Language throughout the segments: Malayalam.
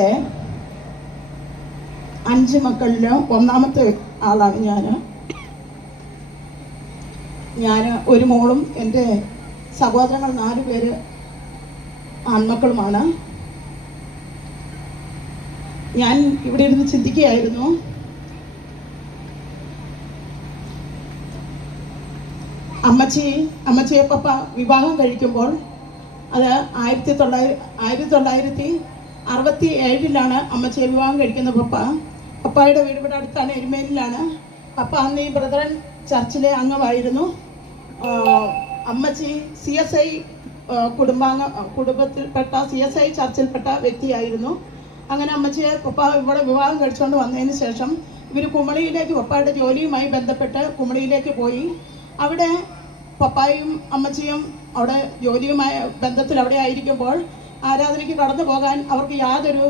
5 മക്കളില് ഒന്നാമത്തെ ആളാണ് ഞാൻ ഒരു മോളും എൻ്റെ സഹോദരങ്ങൾ 4 പേര് ആൺമക്കളുമാണ്. ഞാൻ ഇവിടെ ഇരുന്ന് ചിന്തിക്കുകയായിരുന്നു, അമ്മച്ചിയെ പപ്പ വിവാഹം കഴിക്കുമ്പോൾ അത് 1967 അമ്മച്ചിയെ വിവാഹം കഴിക്കുന്ന പപ്പായുടെ വീട് ഇവിടെ അടുത്താണ്, എരുമേലിലാണ്. പപ്പ അന്ന് ഈ ബ്രദറൻ ചർച്ചിലെ അംഗമായിരുന്നു. അമ്മച്ചി CSI കുടുംബത്തിൽപ്പെട്ട CSI ചർച്ചിൽപ്പെട്ട വ്യക്തിയായിരുന്നു. അങ്ങനെ അമ്മച്ചിയെ പപ്പ ഇവിടെ വിവാഹം കഴിച്ചുകൊണ്ട് വന്നതിന് ശേഷം ഇവർ കുമളിയിലേക്ക് പപ്പായുടെ ജോലിയുമായി ബന്ധപ്പെട്ട് കുമളിയിലേക്ക് പോയി. അവിടെ പപ്പായും അമ്മച്ചിയും അവിടെ ജോലിയുമായ ബന്ധത്തിൽ അവിടെ ആയിരിക്കുമ്പോൾ ആരാധനയ്ക്ക് കടന്നു പോകാൻ അവർക്ക് യാതൊരു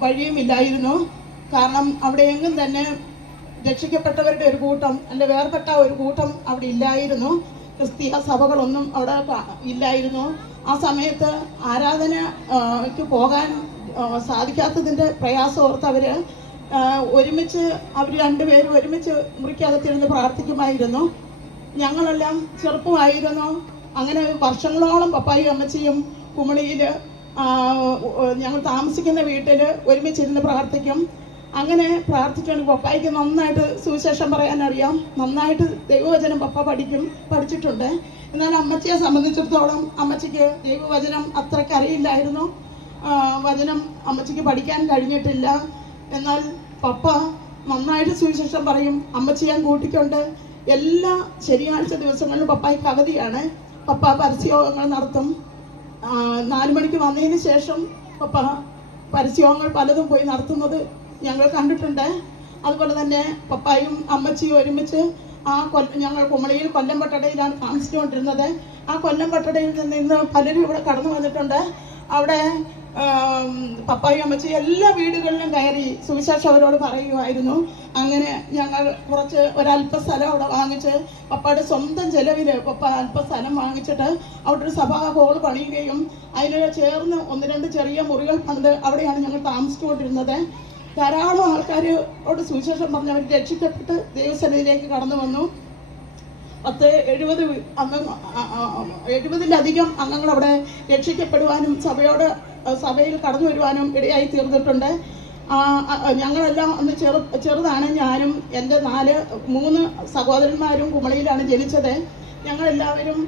വഴിയും ഇല്ലായിരുന്നു. കാരണം അവിടെ എങ്ങും തന്നെ രക്ഷിക്കപ്പെട്ടവരുടെ ഒരു കൂട്ടം, അല്ലെ വേർപെട്ട ഒരു കൂട്ടം അവിടെ ഇല്ലായിരുന്നു. ക്രിസ്തീയ സഭകളൊന്നും അവിടെ ഇല്ലായിരുന്നു. ആ സമയത്ത് ആരാധനയ്ക്ക് പോകാൻ സാധിക്കാത്തതിൻ്റെ പ്രയാസം ഓർത്ത് അവർ രണ്ടുപേരും ഒരുമിച്ച് മുറിക്കകത്തിരുന്ന് പ്രാർത്ഥിക്കുമായിരുന്നു. ഞങ്ങളെല്ലാം ചെറുപ്പമായിരുന്നു. അങ്ങനെ വർഷങ്ങളോളം പപ്പായും അമ്മച്ചിയും കുമളിയിൽ ഞങ്ങൾ താമസിക്കുന്ന വീട്ടിൽ ഒരുമിച്ചിരുന്ന് പ്രാർത്ഥിക്കും. അങ്ങനെ പ്രാർത്ഥിച്ചുകൊണ്ട് പപ്പായ്ക്ക് നന്നായിട്ട് സുവിശേഷം പറയാനറിയാം, നന്നായിട്ട് ദൈവവചനം പപ്പ പഠിച്ചിട്ടുണ്ട്. എന്നാൽ അമ്മച്ചിയെ സംബന്ധിച്ചിടത്തോളം അമ്മച്ചിക്ക് ദൈവവചനം അത്രയ്ക്ക് അറിയില്ലായിരുന്നു. വചനം അമ്മച്ചിക്ക് പഠിക്കാൻ കഴിഞ്ഞിട്ടില്ല. എന്നാൽ പപ്പ നന്നായിട്ട് സുവിശേഷം പറയും. അമ്മച്ചി ഞാൻ കൂട്ടിക്കൊണ്ട് എല്ലാ ശനിയാഴ്ച ദിവസങ്ങളിലും പപ്പായ്ക്ക് അവധിയാണ്. പപ്പ പരസ്യയോഗങ്ങൾ നടത്തും. 4 മണിക്ക് വന്നതിന് ശേഷം പപ്പ പരസ്യയോഗങ്ങൾ പലതും പോയി നടത്തുന്നത് ഞങ്ങൾ കണ്ടിട്ടുണ്ട്. അതുപോലെ തന്നെ പപ്പായും അമ്മച്ചിയും ഒരുമിച്ച് ഞങ്ങൾ കുമളിയിൽ കൊല്ലംപട്ടടയിലാണ് താമസിച്ചുകൊണ്ടിരുന്നത്. ആ കൊല്ലംപട്ടടയിൽ നിന്ന് പലരും ഇവിടെ കടന്നു വന്നിട്ടുണ്ട്. അവിടെ പപ്പായും അമ്മച്ചി എല്ലാ വീടുകളിലും കയറി സുവിശേഷം അവരോട് പറയുമായിരുന്നു. അങ്ങനെ ഞങ്ങൾ ഒരല്പസ്ഥലം അവിടെ വാങ്ങിച്ച് പപ്പയുടെ സ്വന്തം ചെലവിൽ പപ്പ അല്പസ്ഥലം വാങ്ങിച്ചിട്ട് അവിടെ ഒരു സഭാ ഹോൾ പണിയുകയും അതിനോട് ചേർന്ന് 1-2 ചെറിയ മുറികൾ പണിത് അവിടെയാണ് ഞങ്ങൾ താമസിച്ചുകൊണ്ടിരുന്നത്. ധാരാളം ആൾക്കാരോട് സുവിശേഷം പറഞ്ഞ് അവർ രക്ഷിക്കപ്പെട്ട് ദൈവസന്നിധിയിലേക്ക് കടന്നു വന്നു. 70-ലധികം അംഗങ്ങൾ അവിടെ രക്ഷിക്കപ്പെടുവാനും സഭയിൽ കടന്നു വരുവാനും ഇടയായി തീർന്നിട്ടുണ്ട്. ഞങ്ങളെല്ലാം അന്ന് ചെറുതാണ്. ഞാനും എൻ്റെ 3 സഹോദരന്മാരും കുമളിയിലാണ് ജനിച്ചത്. ഞങ്ങളെല്ലാവരും